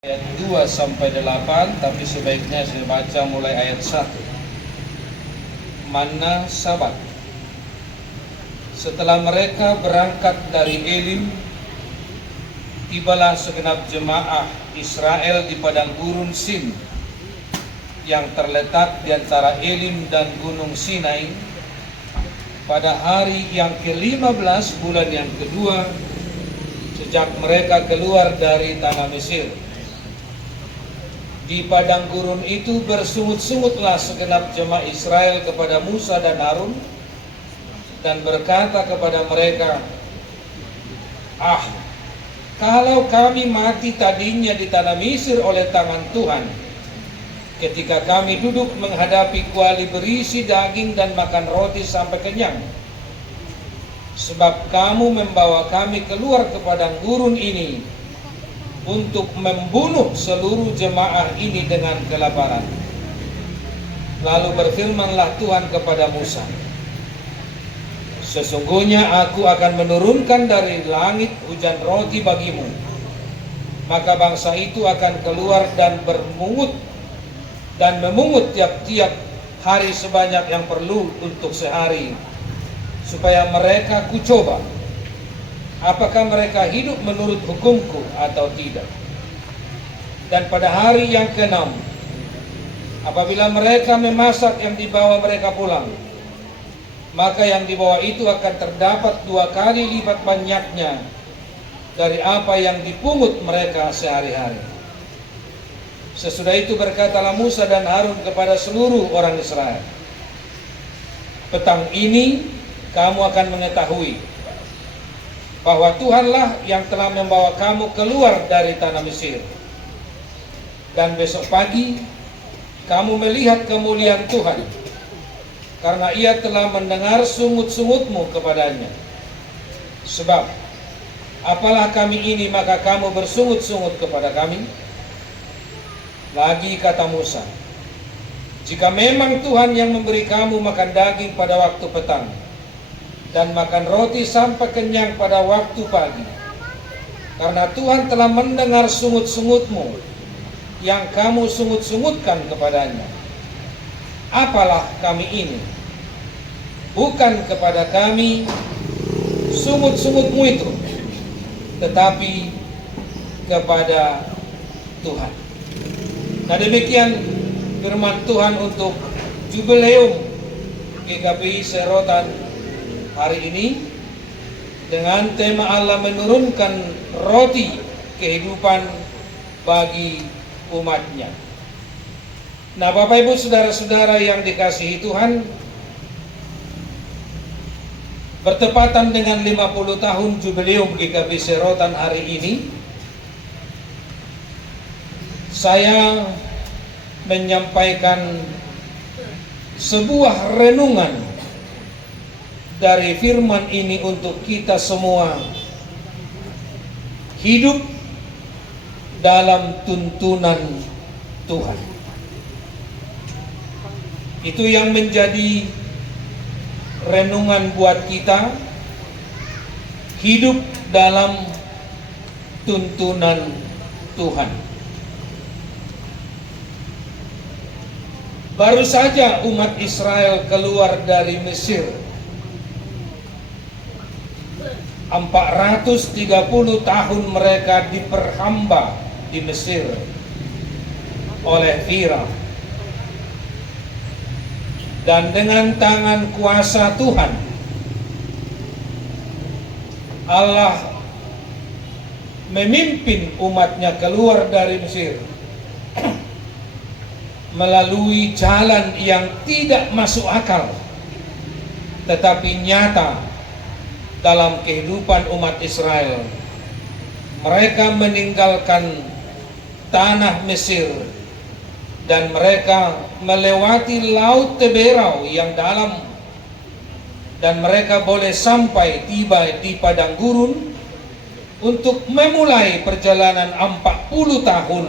Ayat 2 sampai 8, tapi sebaiknya saya baca mulai ayat 1. Manna Sabat. Setelah mereka berangkat dari Elim, tibalah segenap jemaah Israel di padang gurun Sin yang terletak di antara Elim dan Gunung Sinai pada hari yang ke-15 bulan yang kedua sejak mereka keluar dari tanah Mesir. Di padang gurun itu bersungut-sungutlah segenap jemaah Israel kepada Musa dan Harun dan berkata kepada mereka, kalau kami mati tadinya di tanah Mesir oleh tangan Tuhan, ketika kami duduk menghadapi kuali berisi daging dan makan roti sampai kenyang. Sebab kamu membawa kami keluar ke padang gurun ini untuk membunuh seluruh jemaah ini dengan kelaparan. Lalu berfirmanlah Tuhan kepada Musa, sesungguhnya aku akan menurunkan dari langit hujan roti bagimu, maka bangsa itu akan keluar dan memungut tiap-tiap hari sebanyak yang perlu untuk sehari, supaya mereka kucoba apakah mereka hidup menurut hukumku atau tidak. Dan pada hari yang ke-6, apabila mereka memasak yang dibawa mereka pulang, maka yang dibawa itu akan terdapat 2 kali lipat banyaknya dari apa yang dipungut mereka sehari-hari. Sesudah itu berkatalah Musa dan Harun kepada seluruh orang Israel, petang ini kamu akan mengetahui bahwa Tuhanlah yang telah membawa kamu keluar dari tanah Mesir. Dan besok pagi kamu melihat kemuliaan Tuhan, karena Ia telah mendengar sungut-sungutmu kepadanya. Sebab apalah kami ini maka kamu bersungut-sungut kepada kami? Lagi kata Musa, jika memang Tuhan yang memberi kamu makan daging pada waktu petang dan makan roti sampai kenyang pada waktu pagi, karena Tuhan telah mendengar sungut-sungutmu yang kamu sungut-sungutkan kepadanya, apalah kami ini? Bukan kepada kami sungut-sungutmu itu, tetapi kepada Tuhan. Nah, demikian firman Tuhan untuk Jubileum GKPI Serotan hari ini, dengan tema Allah menurunkan roti kehidupan bagi umatnya. Nah, Bapak Ibu saudara-saudara yang dikasihi Tuhan, bertepatan dengan 50 tahun Jubileum GKPI Serotan hari ini, saya menyampaikan sebuah renungan dari firman ini untuk kita semua hidup dalam tuntunan Tuhan. Itu yang menjadi renungan buat kita, hidup dalam tuntunan Tuhan. Baru saja umat Israel keluar dari Mesir, 430 tahun mereka diperhamba di Mesir oleh Firaun. Dan dengan tangan kuasa Tuhan, Allah memimpin umatnya keluar dari Mesir melalui jalan yang tidak masuk akal, tetapi nyata dalam kehidupan umat Israel. Mereka meninggalkan tanah Mesir dan mereka melewati Laut Teberau yang dalam, dan mereka boleh sampai tiba di padang gurun untuk memulai perjalanan 40 tahun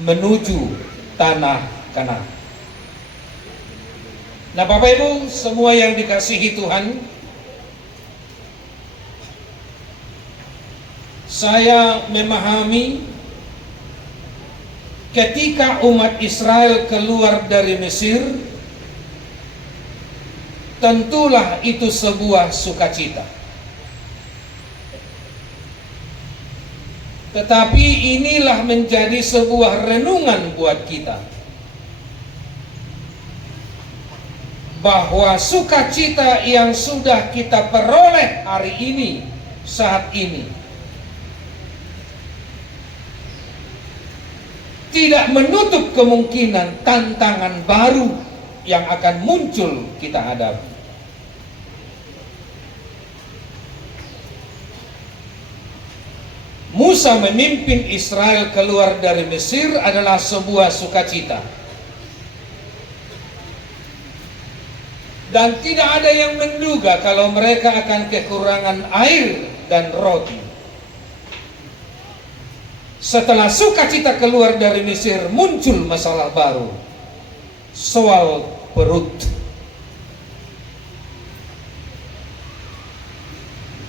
menuju tanah Kanaan. Nah, Bapak Ibu semua yang dikasihi Tuhan, saya memahami ketika umat Israel keluar dari Mesir, tentulah itu sebuah sukacita. Tetapi inilah menjadi sebuah renungan buat kita, bahwa sukacita yang sudah kita peroleh hari ini, saat ini, tidak menutup kemungkinan tantangan baru yang akan muncul kita hadapi. Musa memimpin Israel keluar dari Mesir adalah sebuah sukacita. Dan tidak ada yang menduga kalau mereka akan kekurangan air dan roti. Setelah sukacita keluar dari Mesir, muncul masalah baru, soal perut.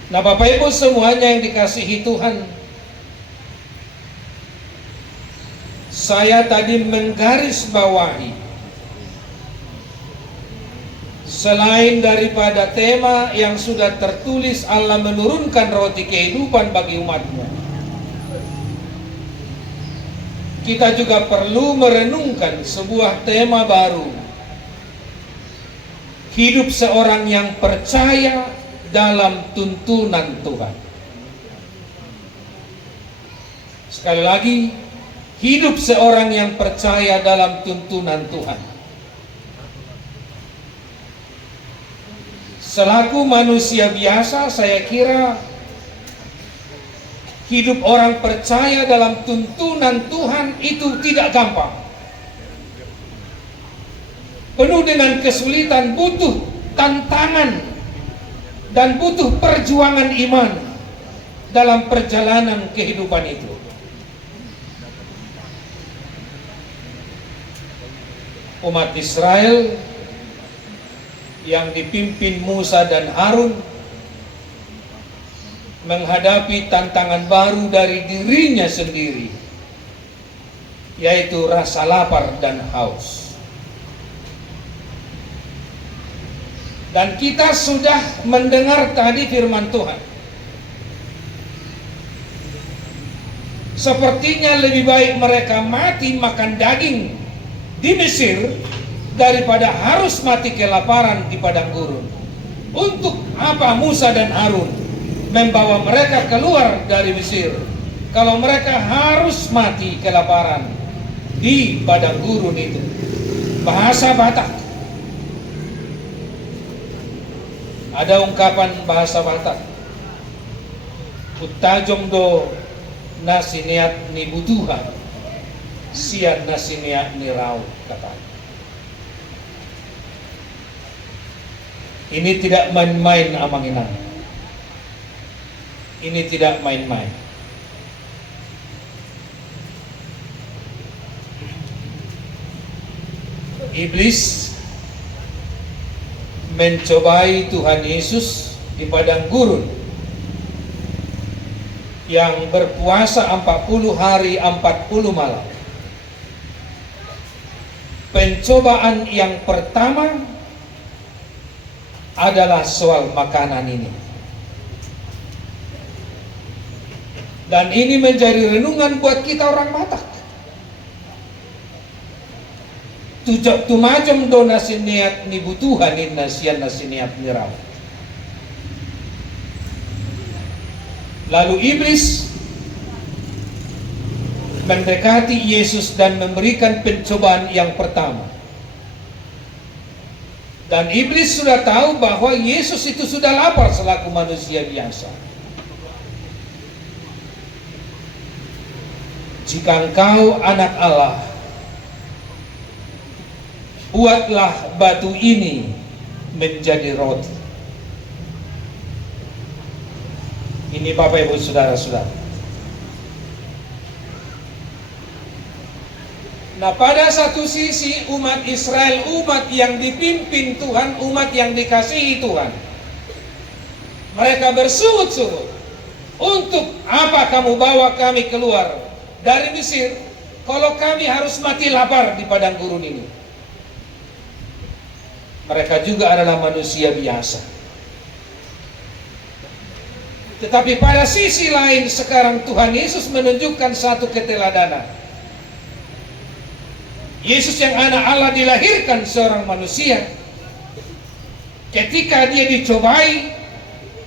Nah, Bapak Ibu semuanya yang dikasihi Tuhan, saya tadi menggarisbawahi, selain daripada tema yang sudah tertulis, Allah menurunkan roti kehidupan bagi umatnya, kita juga perlu merenungkan sebuah tema baru, hidup seorang yang percaya dalam tuntunan Tuhan. Sekali lagi, hidup seorang yang percaya dalam tuntunan Tuhan. Selaku manusia biasa, saya kira hidup orang percaya dalam tuntunan Tuhan itu tidak gampang. Penuh dengan kesulitan, butuh tantangan, dan butuh perjuangan iman dalam perjalanan kehidupan itu. Umat Israel yang dipimpin Musa dan Harun menghadapi tantangan baru dari dirinya sendiri, yaitu rasa lapar dan haus. Dan kita sudah mendengar tadi firman Tuhan. Sepertinya lebih baik mereka mati makan daging di Mesir daripada harus mati kelaparan di padang gurun. Untuk apa Musa dan Harun membawa mereka keluar dari Mesir kalau mereka harus mati kelaparan di padang gurun itu? Bahasa Batak, ada ungkapan bahasa Batak, utajong do nasi niat ni butuhan, sian nasi niat ni rau, katanya. Ini tidak main-main amanginan. Ini tidak main-main. Iblis mencobai Tuhan Yesus di padang gurun yang berpuasa 40 hari 40 malam. Pencobaan yang pertama adalah soal makanan ini. Dan ini menjadi renungan buat kita orang Batak. Tumajam do nasi niat ni butuhan in nasian nasi niat ni raw. Lalu iblis mendekati Yesus dan memberikan pencobaan yang pertama. Dan iblis sudah tahu bahwa Yesus itu sudah lapar selaku manusia biasa. Jika engkau anak Allah, buatlah batu ini menjadi roti. Ini Bapak Ibu Saudara-saudara. Nah, pada satu sisi umat Israel, umat yang dipimpin Tuhan, umat yang dikasihi Tuhan, mereka bersungut-sungut, untuk apa kamu bawa kami keluar dari Mesir kalau kami harus mati lapar di padang gurun ini. Mereka juga adalah manusia biasa. Tetapi pada sisi lain sekarang Tuhan Yesus menunjukkan satu keteladanan. Yesus yang anak Allah dilahirkan seorang manusia. Ketika dia dicobai,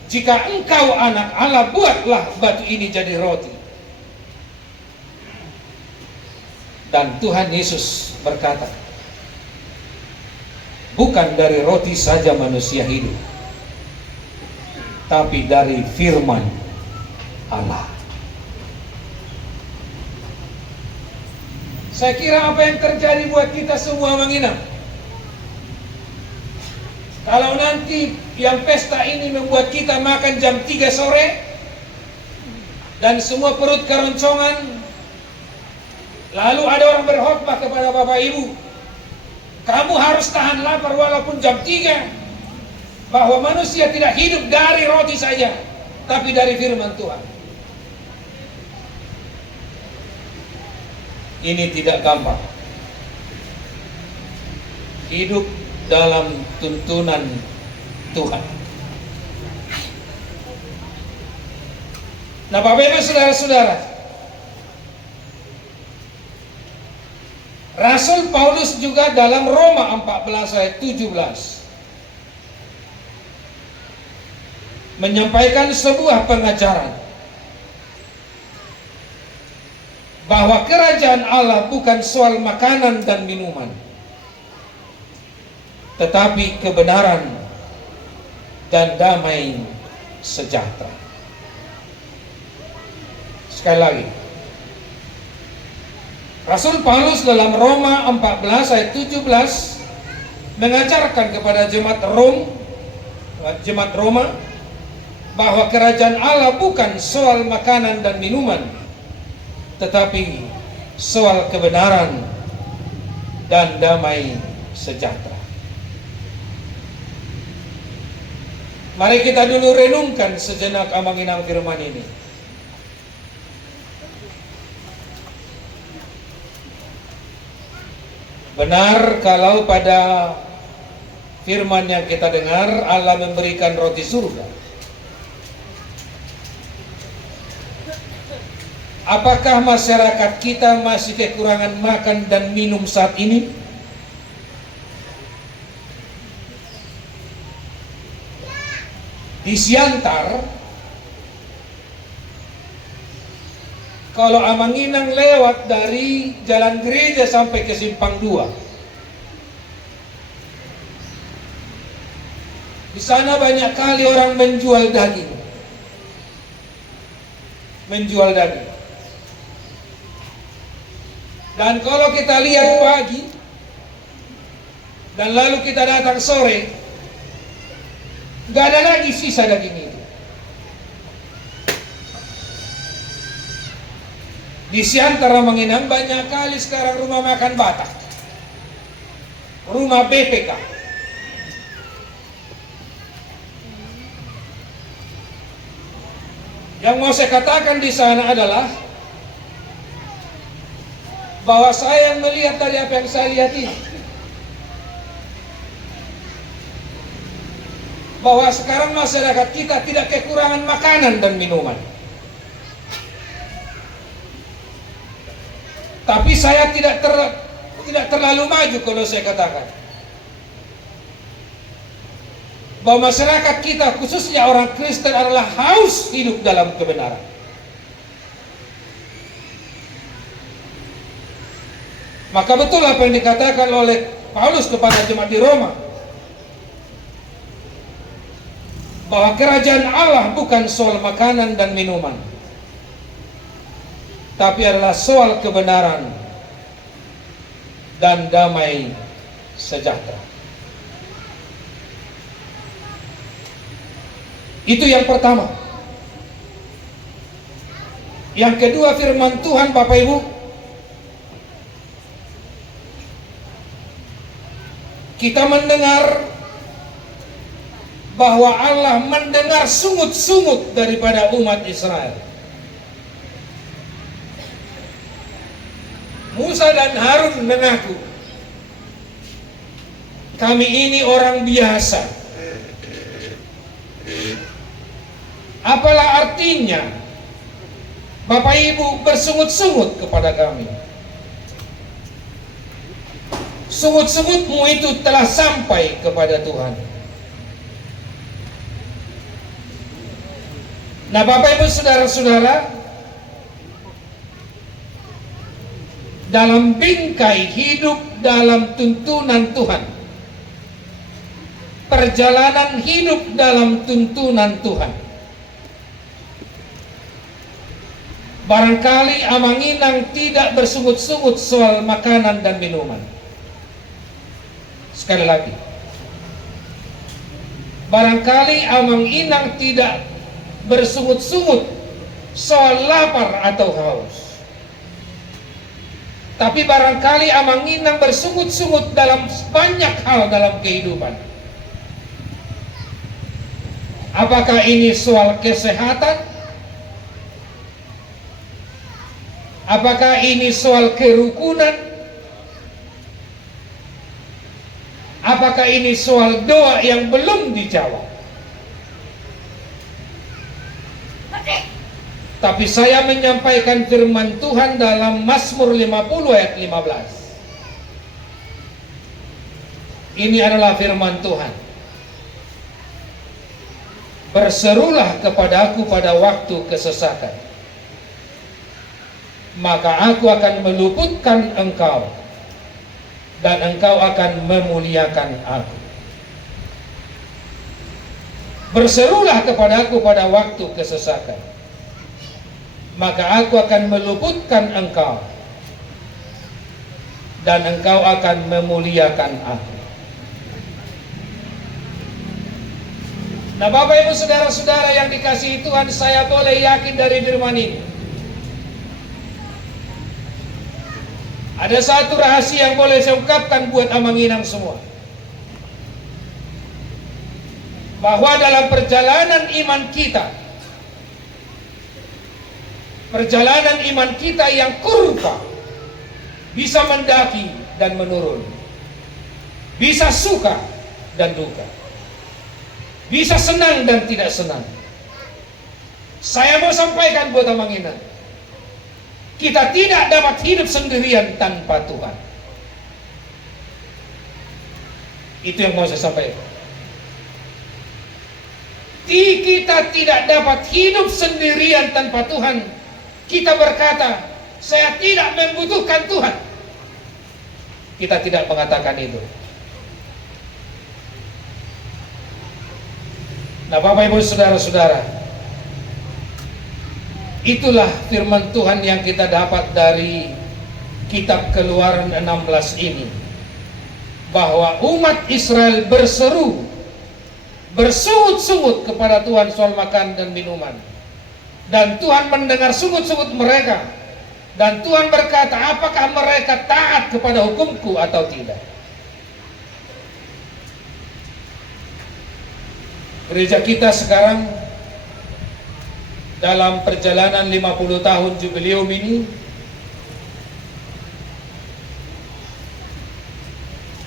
jika engkau anak Allah, buatlah batu ini jadi roti. Dan Tuhan Yesus berkata, bukan dari roti saja manusia hidup, tapi dari firman Allah. Saya kira apa yang terjadi buat kita semua menginap. Kalau nanti yang pesta ini membuat kita makan jam 3 sore dan semua perut keroncongan, lalu ada orang berkhotbah kepada Bapak Ibu, kamu harus tahan lapar walaupun jam 3, bahwa manusia tidak hidup dari roti saja, tapi dari firman Tuhan. Ini tidak gampang. Hidup dalam tuntunan Tuhan. Nah, Bapak Ibu saudara-saudara, Rasul Paulus juga dalam Roma 14 ayat 17 menyampaikan sebuah pengajaran bahwa kerajaan Allah bukan soal makanan dan minuman, tetapi kebenaran dan damai sejahtera. Sekali lagi, Rasul Paulus dalam Roma 14 ayat 17 mengajarkan kepada jemaat Roma bahwa kerajaan Allah bukan soal makanan dan minuman, tetapi soal kebenaran dan damai sejahtera. Mari kita dulu renungkan sejenak amang-inang firman ini. Benar kalau pada firman yang kita dengar Allah memberikan roti surga. Apakah masyarakat kita masih kekurangan makan dan minum saat ini? Di Siantar, kalau Amanginang lewat dari Jalan Gereja sampai ke Simpang 2, di sana banyak kali orang menjual daging. Dan kalau kita lihat pagi dan lalu kita datang sore, nggak ada lagi sisa daging itu. Di Siantar Amanginang banyak kali sekarang rumah makan Batak, rumah BPK. Yang mau saya katakan di sana adalah bahwa saya yang melihat dari apa yang saya lihat ini, bahwa sekarang masyarakat kita tidak kekurangan makanan dan minuman. Tapi saya tidak terlalu maju kalau saya katakan bahwa masyarakat kita, khususnya orang Kristen, adalah haus hidup dalam kebenaran. Maka betul apa yang dikatakan oleh Paulus kepada jemaat di Roma, bahwa kerajaan Allah bukan soal makanan dan minuman, tapi adalah soal kebenaran dan damai sejahtera. Itu yang pertama. Yang kedua, firman Tuhan, Bapak Ibu, kita mendengar bahwa Allah mendengar sungut-sungut daripada umat Israel. Musa dan Harun mengaku, kami ini orang biasa. Apalah artinya Bapak Ibu bersungut-sungut kepada kami? Sungut-sungutmu itu telah sampai kepada Tuhan. Nah, Bapak Ibu saudara-saudara, dalam bingkai hidup dalam tuntunan Tuhan, perjalanan hidup dalam tuntunan Tuhan, barangkali Amanginang tidak bersungut-sungut soal makanan dan minuman. Sekali lagi, barangkali Amanginang tidak bersungut-sungut soal lapar atau haus. Tapi barangkali Amanginang bersungut-sungut dalam banyak hal dalam kehidupan. Apakah ini soal kesehatan? Apakah ini soal kerukunan? Apakah ini soal doa yang belum dijawab? Tapi saya menyampaikan firman Tuhan dalam Mazmur 50 ayat 15. Ini adalah firman Tuhan. Berserulah kepadaku pada waktu kesesakan, maka aku akan meluputkan engkau, dan engkau akan memuliakan aku. Berserulah kepadaku pada waktu kesesakan, maka aku akan meluputkan engkau, dan engkau akan memuliakan aku. Nah, Bapak Ibu saudara-saudara yang dikasihi Tuhan, saya boleh yakin dari firman ini, ada satu rahasia yang boleh saya ungkapkan buat Amanginang semua. Bahwa dalam perjalanan iman kita, perjalanan iman kita yang kurva, bisa mendaki dan menurun, bisa suka dan duka, bisa senang dan tidak senang. Saya mau sampaikan buat Amanginang, kita tidak dapat hidup sendirian tanpa Tuhan. Itu yang mau saya sampaikan. Kita tidak dapat hidup sendirian tanpa Tuhan. Kita berkata, saya tidak membutuhkan Tuhan. Kita tidak mengatakan itu. Nah, Bapak Ibu saudara-saudara, itulah firman Tuhan yang kita dapat dari kitab Keluaran 16 ini, bahwa umat Israel bersungut-sungut kepada Tuhan soal makan dan minuman, dan Tuhan mendengar sungut-sungut mereka, dan Tuhan berkata, apakah mereka taat kepada hukumku atau tidak? Gereja kita sekarang dalam perjalanan 50 tahun jubileum ini,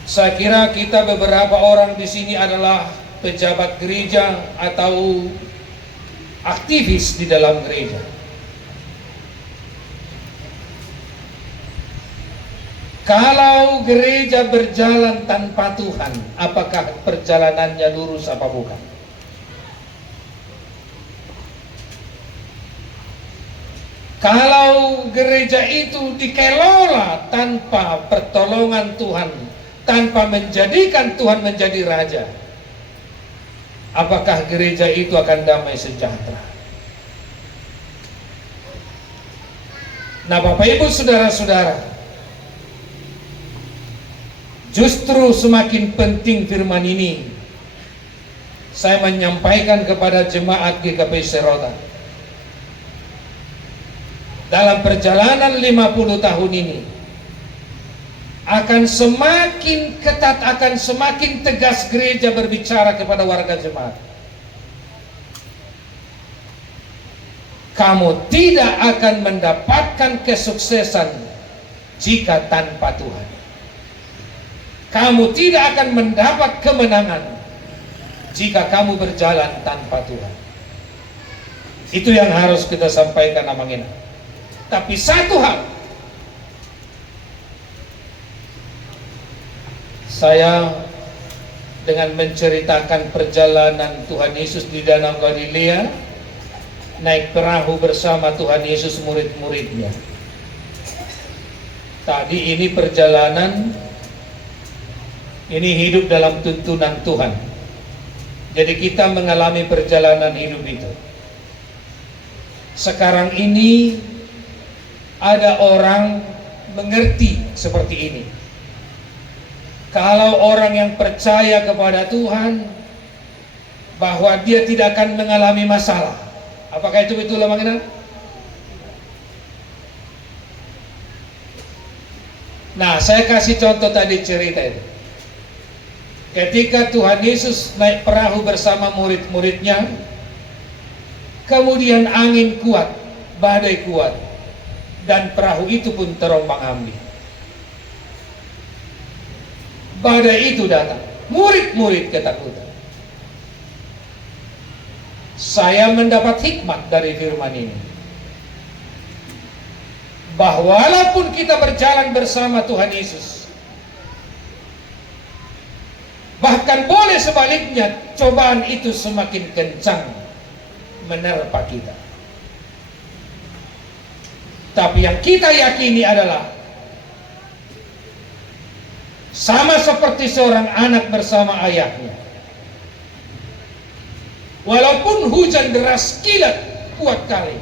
saya kira kita beberapa orang di sini adalah pejabat gereja atau aktivis di dalam gereja. Kalau gereja berjalan tanpa Tuhan, apakah perjalanannya lurus apa bukan? Kalau gereja itu dikelola tanpa pertolongan Tuhan, tanpa menjadikan Tuhan menjadi raja, apakah gereja itu akan damai sejahtera? Nah, Bapak Ibu saudara-saudara, justru semakin penting firman ini saya menyampaikan kepada jemaat GKP Serotan. Dalam perjalanan 50 tahun ini akan semakin ketat, akan semakin tegas gereja berbicara kepada warga jemaat. Kamu tidak akan mendapatkan kesuksesan jika tanpa Tuhan. Kamu tidak akan mendapat kemenangan jika kamu berjalan tanpa Tuhan. Itu yang harus kita sampaikan namanya. Tapi satu hal, saya dengan menceritakan perjalanan Tuhan Yesus di Danau Galilea, naik perahu bersama Tuhan Yesus murid-muridnya. Tadi ini perjalanan, ini hidup dalam tuntunan Tuhan. Jadi kita mengalami perjalanan hidup itu. Sekarang ini ada orang mengerti seperti ini. Kalau orang yang percaya kepada Tuhan, bahwa dia tidak akan mengalami masalah. Apakah itu betul, Mang? Nah, saya kasih contoh tadi cerita itu. Ketika Tuhan Yesus naik perahu bersama murid-muridnya, kemudian angin kuat, badai kuat, dan perahu itu pun terombang-ambing. Badai itu datang, murid-murid ketakutan. Saya mendapat hikmat dari firman ini, bahwa walaupun kita berjalan bersama Tuhan Yesus, bahkan boleh sebaliknya cobaan itu semakin kencang menerpa kita. Tapi yang kita yakini adalah sama seperti seorang anak bersama ayahnya. Walaupun hujan deras kilat kuat kali,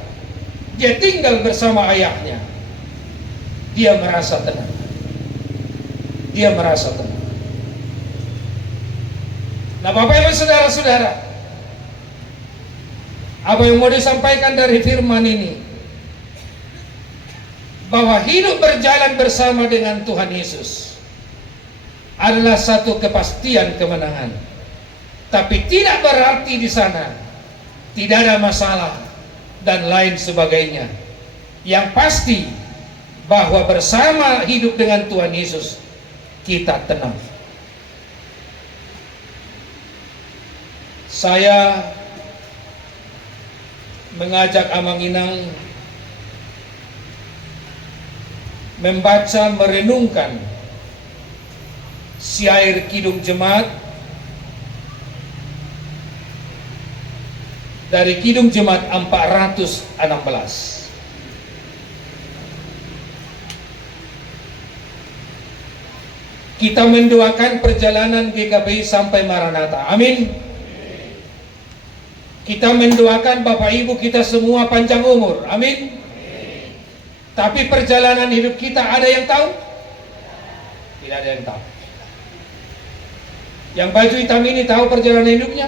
dia tinggal bersama ayahnya. Dia merasa tenang. Dia merasa tenang. Nah, Bapak Ibu saudara-saudara, apa yang mau disampaikan dari firman ini? Bahwa hidup berjalan bersama dengan Tuhan Yesus adalah satu kepastian kemenangan. Tapi tidak berarti di sana tidak ada masalah dan lain sebagainya. Yang pasti bahwa bersama hidup dengan Tuhan Yesus kita tenang. Saya mengajak Amang Inang membaca, merenungkan syair Kidung Jemaat dari Kidung Jemaat 416. Kita mendoakan perjalanan GKPI sampai Maranatha. Amin. Kita mendoakan Bapak Ibu kita semua panjang umur. Amin. Tapi perjalanan hidup kita ada yang tahu? Tidak ada yang tahu. Yang baju hitam ini tahu perjalanan hidupnya?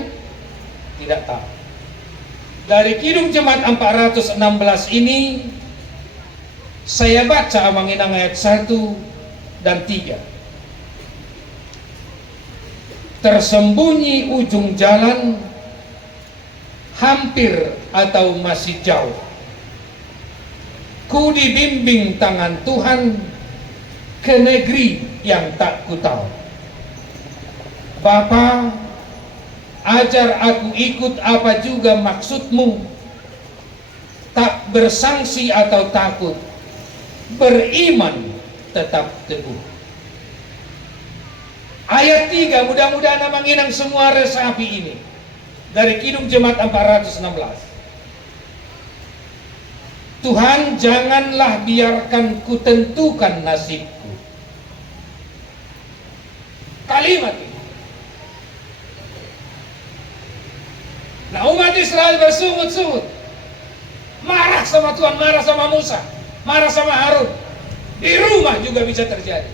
Tidak tahu. Dari Kidung Jemaat 416 ini saya baca Amang Inang ayat 1 dan 3. Tersembunyi ujung jalan, hampir atau masih jauh, ku dibimbing tangan Tuhan ke negeri yang tak ku tahu. Bapa, ajar aku ikut apa juga maksudmu, tak bersangsi atau takut, beriman tetap teguh. Ayat 3, mudah-mudahan Amang Inang semua resapi ini dari Kidung Jemaat 416. Tuhan, janganlah biarkan ku tentukan nasibku. Kalimat ini. Nah, umat Israel bersungut-sungut, marah sama Tuhan, marah sama Musa, marah sama Harun. Di rumah juga bisa terjadi.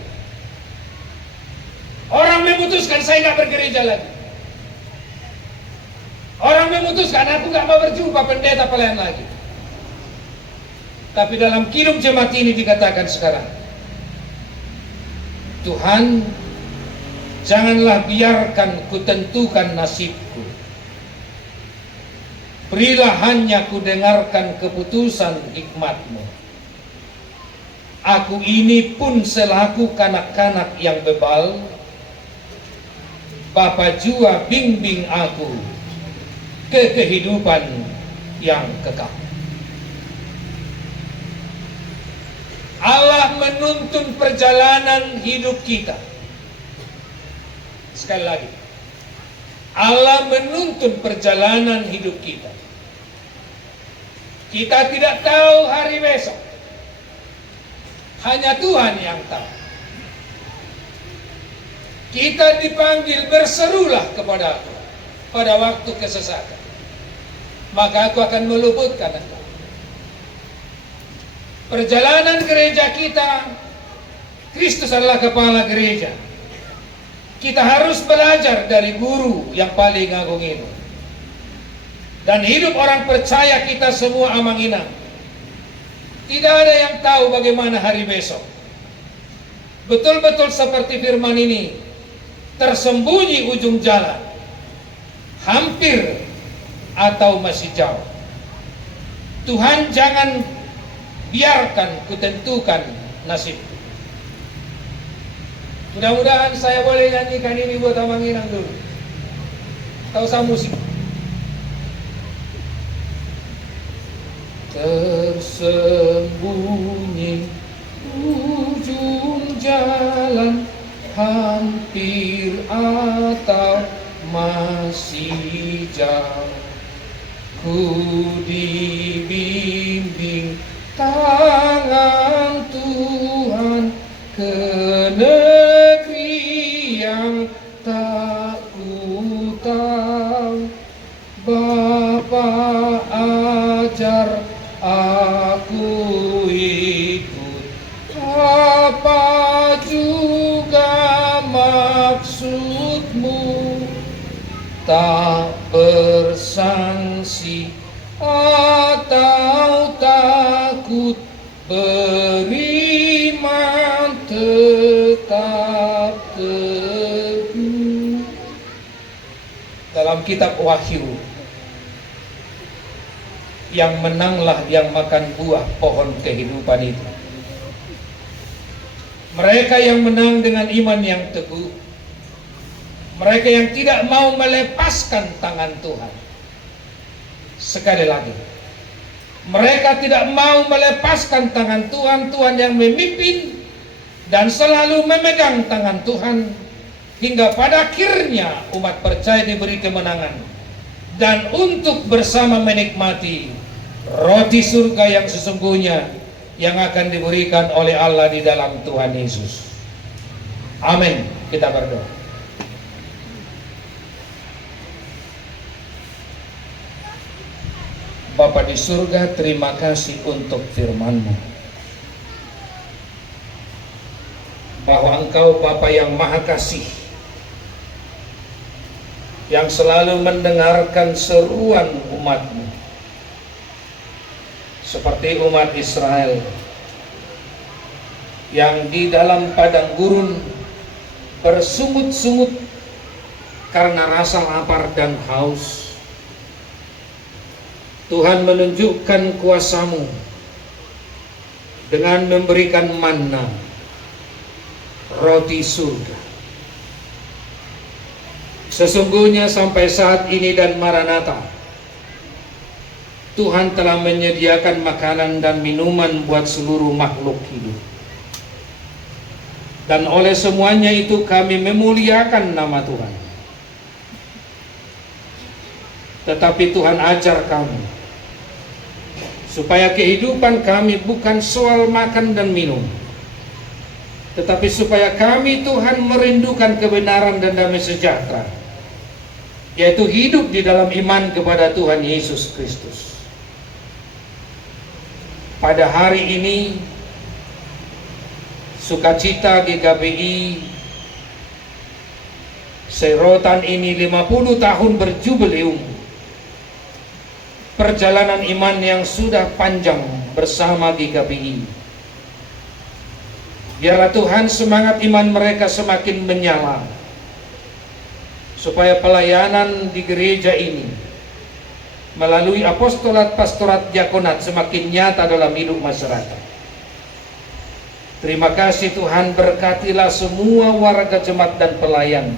Orang memutuskan saya nggak bergereja lagi. Orang memutuskan aku nggak mau berjumpa pendeta pelayan lagi. Tapi dalam Kidung Jemaat ini dikatakan sekarang, Tuhan, janganlah biarkan ku tentukan nasibku. Berilah hanya ku dengarkan keputusan hikmat-Mu. Aku ini pun selaku kanak-kanak yang bebal, Bapa jua bimbing aku ke kehidupan yang kekal. Allah menuntun perjalanan hidup kita. Sekali lagi, Allah menuntun perjalanan hidup kita. Kita tidak tahu hari besok, hanya Tuhan yang tahu. Kita dipanggil, berserulah kepada aku pada waktu kesesatan, maka aku akan meluputkan engkau. Perjalanan gereja kita, Kristus adalah kepala gereja. Kita harus belajar dari guru yang paling agung itu. Dan hidup orang percaya kita semua amang-inang. Tidak ada yang tahu bagaimana hari besok. Betul-betul seperti firman ini, tersembunyi ujung jalan, hampir atau masih jauh. Tuhan, jangan biarkan kutentukan nasib. Mudah-mudahan saya boleh nyanyikan ini buat amang-inang dulu. Tahu saya musik? Tersembunyi ujung jalan, hampir atau masih jauh, ku dibimbing tangan Tuhan ke negeri yang tak ku tahu. Bapa ajar aku ikut, apa juga maksudmu, tak bersangsi atau takut, beriman tetap teguh. Dalam kitab Wahyu, yang menanglah yang makan buah pohon kehidupan itu. Mereka yang menang dengan iman yang teguh, mereka yang tidak mau melepaskan tangan Tuhan. Sekali lagi, mereka tidak mau melepaskan tangan Tuhan. Tuhan yang memimpin dan selalu memegang tangan Tuhan, hingga pada akhirnya umat percaya diberi kemenangan dan untuk bersama menikmati roti surga yang sesungguhnya yang akan diberikan oleh Allah di dalam Tuhan Yesus. Amin. Kita berdoa. Bapa di surga, terima kasih untuk firman-Mu, bahwa Engkau Bapa yang Maha Kasih, yang selalu mendengarkan seruan umat-Mu, seperti umat Israel yang di dalam padang gurun bersungut-sungut karena rasa lapar dan haus. Tuhan menunjukkan kuasa-Mu dengan memberikan manna, roti surga. Sesungguhnya sampai saat ini dan Maranatha, Tuhan telah menyediakan makanan dan minuman buat seluruh makhluk hidup. Dan oleh semuanya itu kami memuliakan nama Tuhan. Tetapi Tuhan ajar kami supaya kehidupan kami bukan soal makan dan minum, tetapi supaya kami Tuhan merindukan kebenaran dan damai sejahtera, yaitu hidup di dalam iman kepada Tuhan Yesus Kristus. Pada hari ini, sukacita GKBI Serotan ini 50 tahun berjubileum. Perjalanan iman yang sudah panjang bersama GKBI. Biarlah Tuhan semangat iman mereka semakin menyala, supaya pelayanan di gereja ini melalui apostolat, pastorat, diakonat semakin nyata dalam hidup masyarakat. Terima kasih Tuhan, berkatilah semua warga jemaat dan pelayan.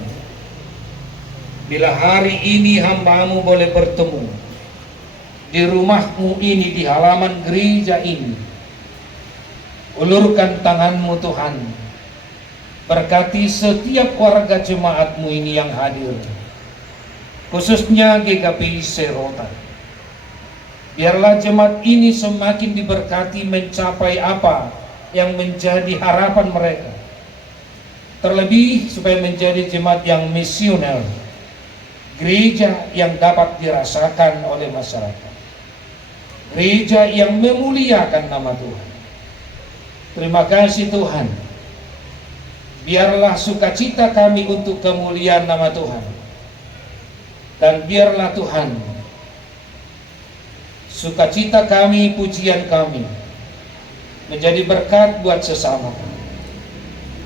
Bila hari ini hamba-Mu boleh bertemu di rumah-Mu ini, di halaman gereja ini, ulurkan tangan-Mu Tuhan, berkati setiap warga jemaat-Mu ini yang hadir, khususnya GKPI Serota. Biarlah jemaat ini semakin diberkati mencapai apa yang menjadi harapan mereka, terlebih supaya menjadi jemaat yang misioner, gereja yang dapat dirasakan oleh masyarakat, gereja yang memuliakan nama Tuhan. Terima kasih Tuhan, biarlah sukacita kami untuk kemuliaan nama Tuhan, dan biarlah Tuhan sukacita kami, pujian kami menjadi berkat buat sesama.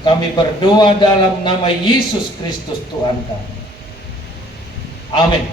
Kami berdoa dalam nama Yesus Kristus Tuhan kami. Amin.